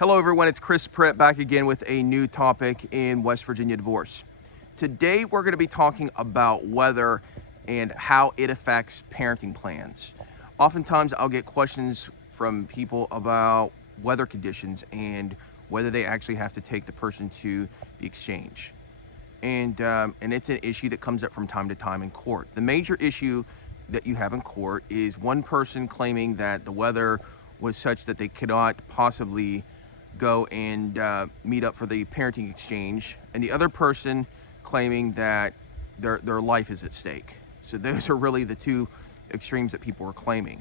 Hello everyone, it's Chris Pratt back again with a new topic in West Virginia divorce. Today we're going to be talking about weather and how it affects parenting plans. Oftentimes I'll get questions from people about weather conditions and whether they actually have to take the person to the exchange. And it's an issue that comes up from time to time in court. The major issue that you have in court is one person claiming that the weather was such that they cannot possibly go and meet up for the parenting exchange, and the other person claiming that their life is at stake. So those are really the two extremes that people are claiming.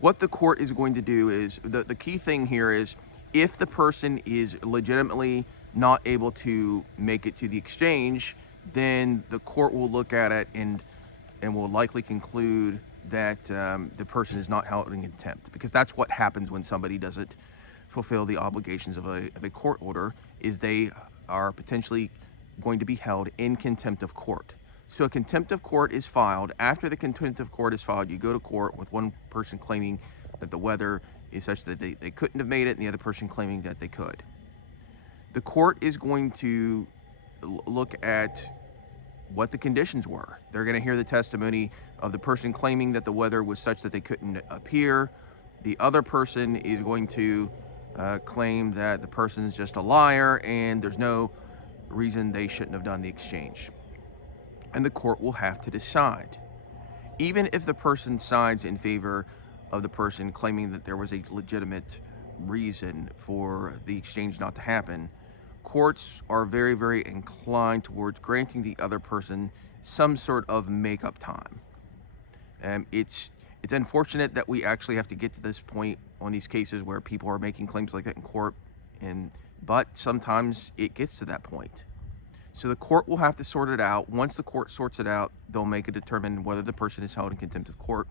What the court is going to do is, the key thing here is, if the person is legitimately not able to make it to the exchange, then the court will look at it and will likely conclude that the person is not held in contempt, because that's what happens when somebody doesn't fulfill the obligations of a court order, is they are potentially going to be held in contempt of court. So a contempt of court is filed. After the contempt of court is filed, you go to court with one person claiming that the weather is such that they couldn't have made it, and the other person claiming that they could. The court is going to look at what the conditions were. They're going to hear the testimony of the person claiming that the weather was such that they couldn't appear. The other person is going to claim that the person is just a liar and there's no reason they shouldn't have done the exchange. And the court will have to decide. Even if the person sides in favor of the person claiming that there was a legitimate reason for the exchange not to happen, courts are very, very inclined towards granting the other person some sort of make-up time. It's unfortunate that we actually have to get to this point on these cases where people are making claims like that in court, but sometimes it gets to that point. So the court will have to sort it out. Once the court sorts it out, they'll make a determine whether the person is held in contempt of court.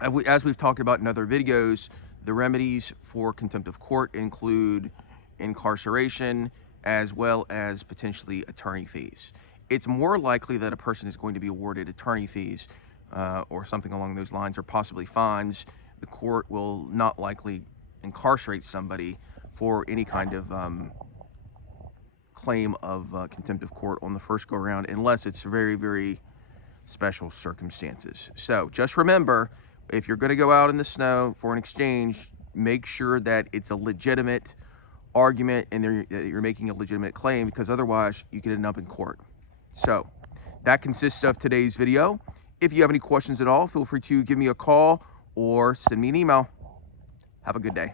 As we've talked about in other videos, the remedies for contempt of court include incarceration as well as potentially attorney fees. It's more likely that a person is going to be awarded attorney fees or something along those lines, or possibly fines. The court will not likely incarcerate somebody for any kind of claim of contempt of court on the first go around, unless it's very, very special circumstances. So just remember, if you're going to go out in the snow for an exchange, make sure that it's a legitimate argument and you're making a legitimate claim, because otherwise you could end up in court. So that consists of today's video. If you have any questions at all, feel free to give me a call or send me an email. Have a good day.